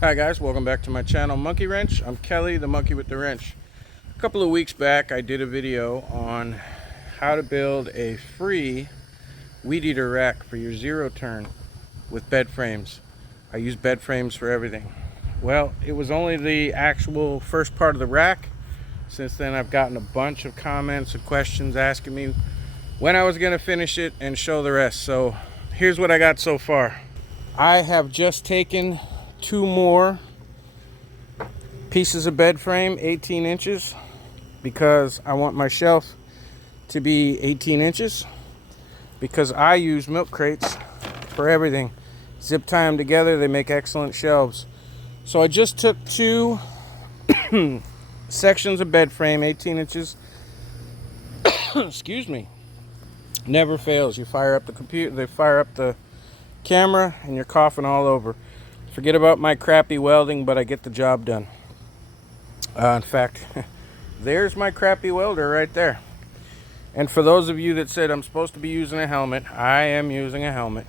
Hi guys, welcome back to my channel Monkey Wrench. I'm Kelly, the monkey with the wrench. A couple of weeks back I did a video on how to build a free Weedeater rack for your zero turn with bed frames. I use bed frames for everything. Well, it was only the actual first part of the rack. Since then I've gotten a bunch of comments and questions asking me when I was going to finish it and show the rest. So here's what I got so far. I have just taken 2 more pieces of bed frame, 18 inches, because I want my shelf to be 18 inches, because I use milk crates for everything. Zip tie them together, they make excellent shelves. So I just took 2 sections of bed frame, 18 inches. Excuse me. Never fails. You fire up the computer, they fire up the camera, and you're coughing all over. Forget about my crappy welding, but I get the job done. In fact, there's my crappy welder right there. And for those of you that said I'm supposed to be using a helmet, I am using a helmet.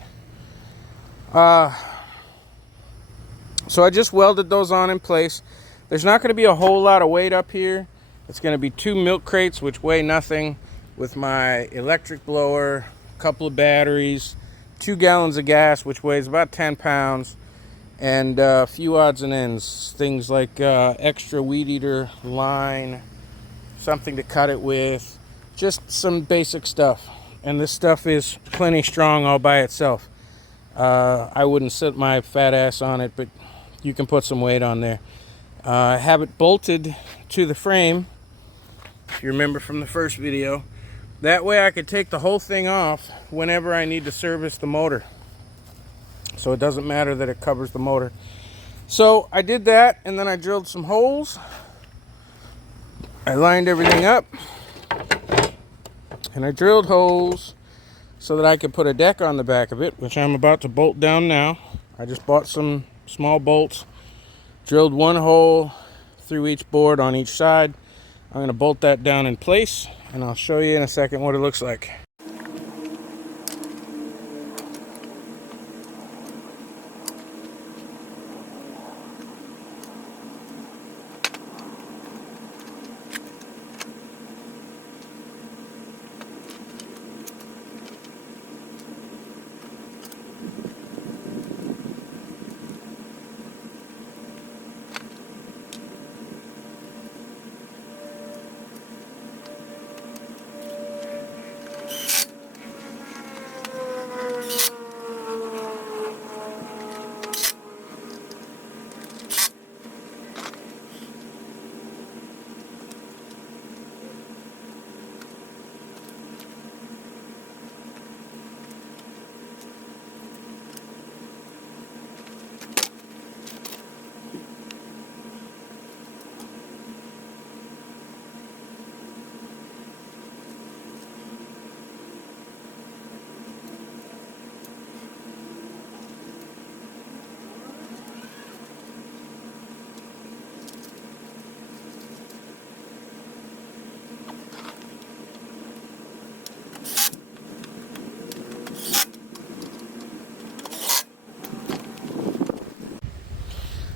So I just welded those on in place. There's not going to be a whole lot of weight up here. It's going to be 2 milk crates, which weigh nothing, with my electric blower, a couple of batteries, 2 gallons of gas, which weighs about 10 pounds, and a few odds and ends. Things like extra Weedeater line, something to cut it with, just some basic stuff. And this stuff is plenty strong all by itself. I wouldn't sit my fat ass on it, but you can put some weight on there. I have it bolted to the frame, if you remember from the first video. That way I could take the whole thing off whenever I need to service the motor. So it doesn't matter that it covers the motor. So I did that, and then I drilled some holes. I lined everything up, and I drilled holes so that I could put a deck on the back of it, which I'm about to bolt down now. I just bought some small bolts, drilled 1 hole through each board on each side. I'm going to bolt that down in place, and I'll show you in a second what it looks like.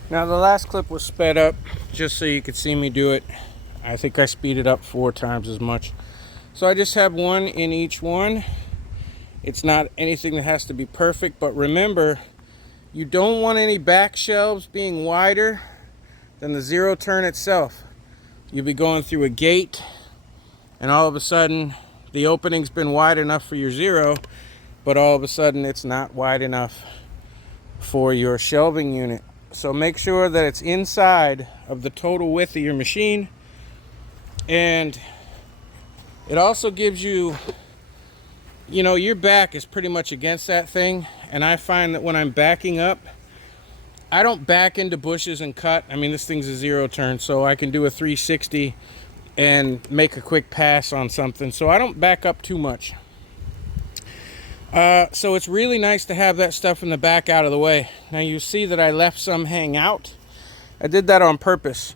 Now the last clip was sped up just so you could see me do it. I think I speeded up 4 times as much. So I just have 1 in each one. It's not anything that has to be perfect, but remember, you don't want any back shelves being wider than the zero turn itself. You'll be going through a gate, and all of a sudden the opening's been wide enough for your zero, but all of a sudden it's not wide enough for your shelving unit. So make sure that it's inside of the total width of your machine. And it also gives you, your back is pretty much against that thing. And I find that when I'm backing up, I don't back into bushes and cut. I mean, this thing's a zero turn, so I can do a 360 and make a quick pass on something. So I don't back up too much. So it's really nice to have that stuff in the back out of the way. Now you see that I left some hang out. I did that on purpose.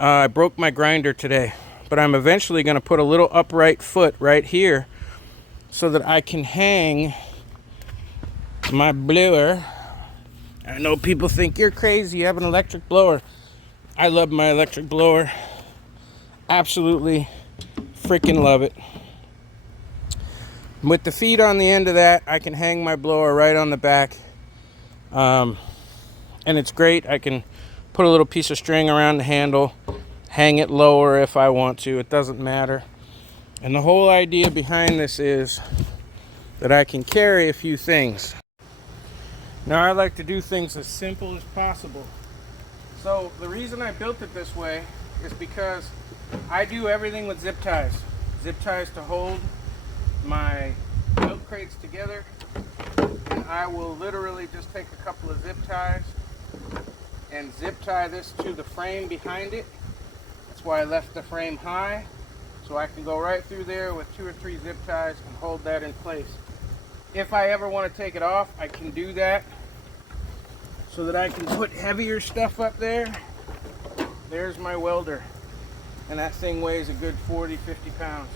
I broke my grinder today, but I'm eventually going to put a little upright foot right here so that I can hang my blower I know people think you're crazy, you have an electric blower. I love my electric blower. Absolutely freaking love it. With the feet on the end of that, I can hang my blower right on the back. And it's great. I can put a little piece of string around the handle, hang it lower if I want to. It doesn't matter. And the whole idea behind this is that I can carry a few things. Now, I like to do things as simple as possible. So the reason I built it this way is because I do everything with zip ties. Zip ties to hold my milk crates together. And I will literally just take a couple of zip ties and zip tie this to the frame behind it. That's why I left the frame high. So I can go right through there with 2 or 3 zip ties and hold that in place. If I ever want to take it off, I can do that so that I can put heavier stuff up there. There's my welder. And that thing weighs a good 40, 50 pounds.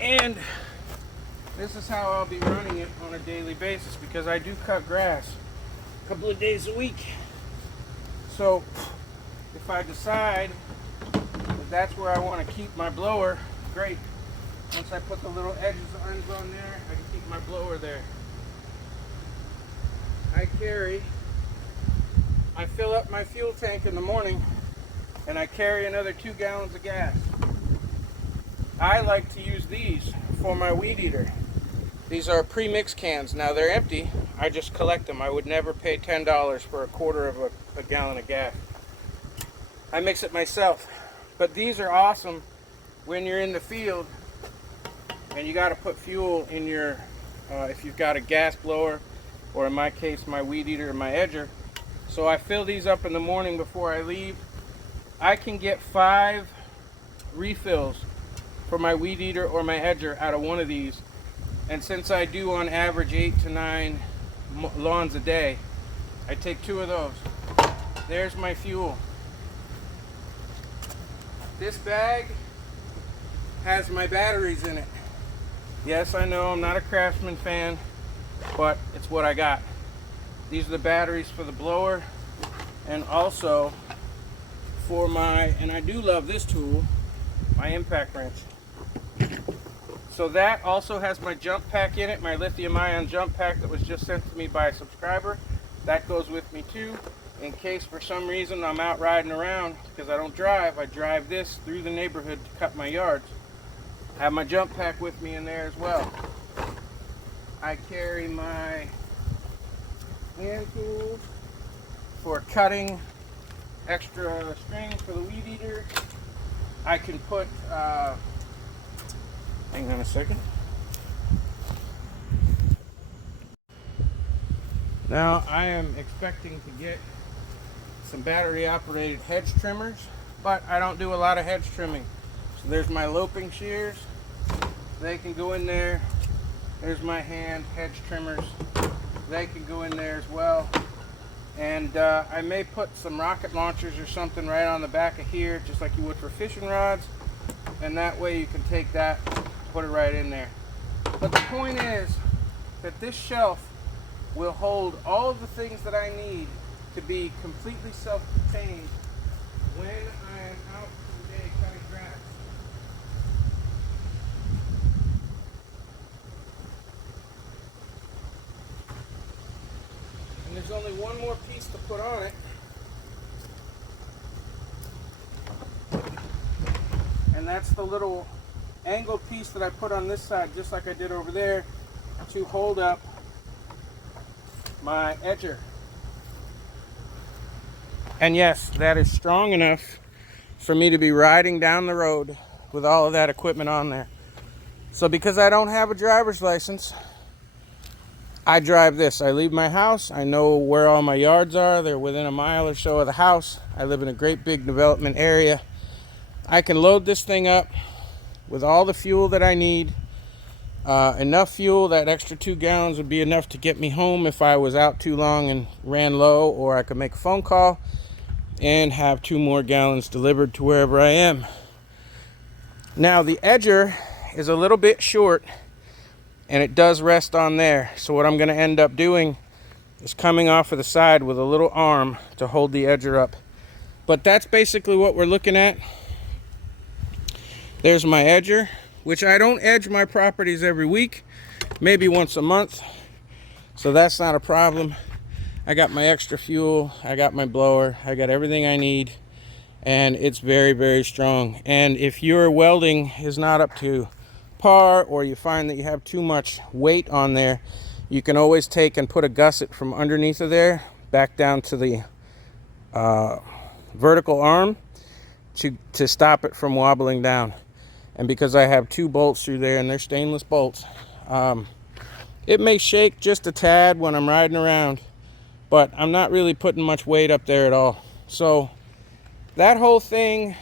And this is how I'll be running it on a daily basis, because I do cut grass a couple of days a week. So if I decide that that's where I want to keep my blower, great. Once I put the little ends on there, I can keep my blower there. I fill up my fuel tank in the morning, and I carry another 2 gallons of gas. I like to use these for my Weedeater. These are pre-mix cans. Now they're empty. I just collect them. I would never pay $10 for a quarter of a gallon of gas. I mix it myself. But these are awesome when you're in the field and you got to put fuel in your, if you've got a gas blower, or in my case, my Weedeater or my edger. So I fill these up in the morning before I leave. I can get 5 refills for my Weedeater or my edger out of one of these. And since I do on average 8 to 9 lawns a day, I take 2 of those. There's my fuel. This bag has my batteries in it. Yes, I know I'm not a Craftsman fan, but it's what I got. These are the batteries for the blower, and also for my, and I do love this tool, my impact wrench. So that also has my jump pack in it, my lithium-ion jump pack that was just sent to me by a subscriber. That goes with me too, in case for some reason I'm out riding around, because I don't drive. I drive this through the neighborhood to cut my yards. I have my jump pack with me in there as well. I carry my hand tools for cutting extra string for the Weedeater. I can put, hang on a second. Now I am expecting to get some battery operated hedge trimmers, but I don't do a lot of hedge trimming. So there's my loping shears. They can go in there. There's my hand hedge trimmers. They can go in there as well. And I may put some rocket launchers or something right on the back of here, just like you would for fishing rods. And that way you can take that, put it right in there. But the point is that this shelf will hold all of the things that I need to be completely self-contained when I am out for the day cutting grass. And there's only one more piece to put on it. And that's the little angle piece that I put on this side, just like I did over there, to hold up my edger. And yes, that is strong enough for me to be riding down the road with all of that equipment on there. So because I don't have a driver's license, I drive this. I leave my house. I know where all my yards are. They're within a mile or so of the house. I live in a great big development area. I can load this thing up with all the fuel that I need. Enough fuel, that extra 2 gallons would be enough to get me home if I was out too long and ran low, or I could make a phone call and have 2 more gallons delivered to wherever I am. Now the edger is a little bit short and it does rest on there. So what I'm going to end up doing is coming off of the side with a little arm to hold the edger up. But that's basically what we're looking at. There's my edger, which I don't edge my properties every week, maybe once a month, so that's not a problem. I got my extra fuel, I got my blower, I got everything I need, and it's very, very strong. And if your welding is not up to par, or you find that you have too much weight on there, you can always take and put a gusset from underneath of there back down to the vertical arm to stop it from wobbling down. And because I have 2 bolts through there, and they're stainless bolts, it may shake just a tad when I'm riding around, but I'm not really putting much weight up there at all. So that whole thing,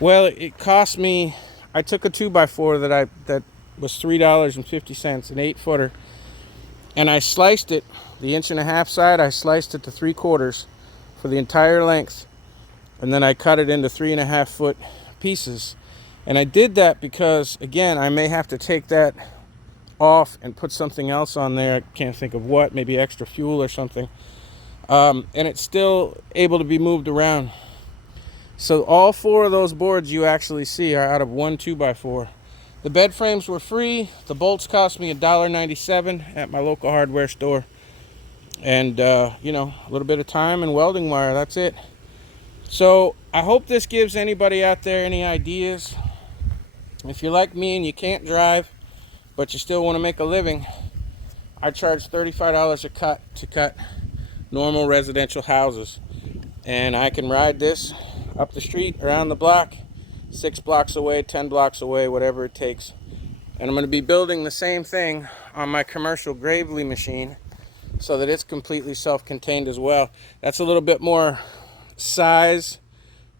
well, it cost me, I took a 2x4 that was $3.50, an 8-footer, and I sliced it, the 1.5-inch side, I sliced it to 3/4 for the entire length, and then I cut it into 3.5-foot pieces. And I did that because, again, I may have to take that off and put something else on there. I can't think of what, maybe extra fuel or something. And it's still able to be moved around. So all 4 of those boards you actually see are out of one 2x4. The bed frames were free. The bolts cost me $1.97 at my local hardware store. And, you know, a little bit of time and welding wire, that's it. So I hope this gives anybody out there any ideas. If you're like me and you can't drive, but you still want to make a living, I charge $35 a cut to cut normal residential houses. And I can ride this up the street, around the block, 6 blocks away, 10 blocks away, whatever it takes. And I'm going to be building the same thing on my commercial Gravely machine so that it's completely self-contained as well. That's a little bit more size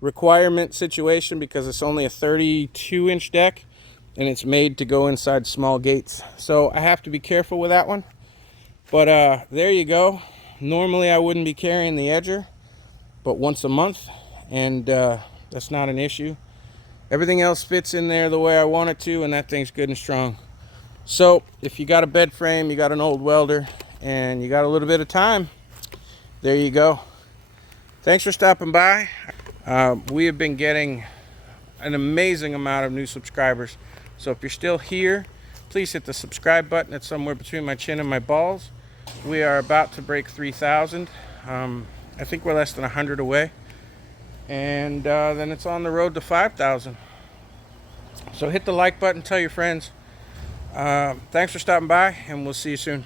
requirement situation because it's only a 32-inch deck and it's made to go inside small gates. So I have to be careful with that one. But there you go. Normally I wouldn't be carrying the edger, but once a month, and that's not an issue. Everything else fits in there the way I want it to, and that thing's good and strong. So if you got a bed frame, you got an old welder, and you got a little bit of time, there you go. Thanks for stopping by. We have been getting an amazing amount of new subscribers. So if you're still here, please hit the subscribe button. It's somewhere between my chin and my balls. We are about to break 3,000. I think we're less than 100 away. And then it's on the road to 5,000. So hit the like button, tell your friends. Thanks for stopping by, and we'll see you soon.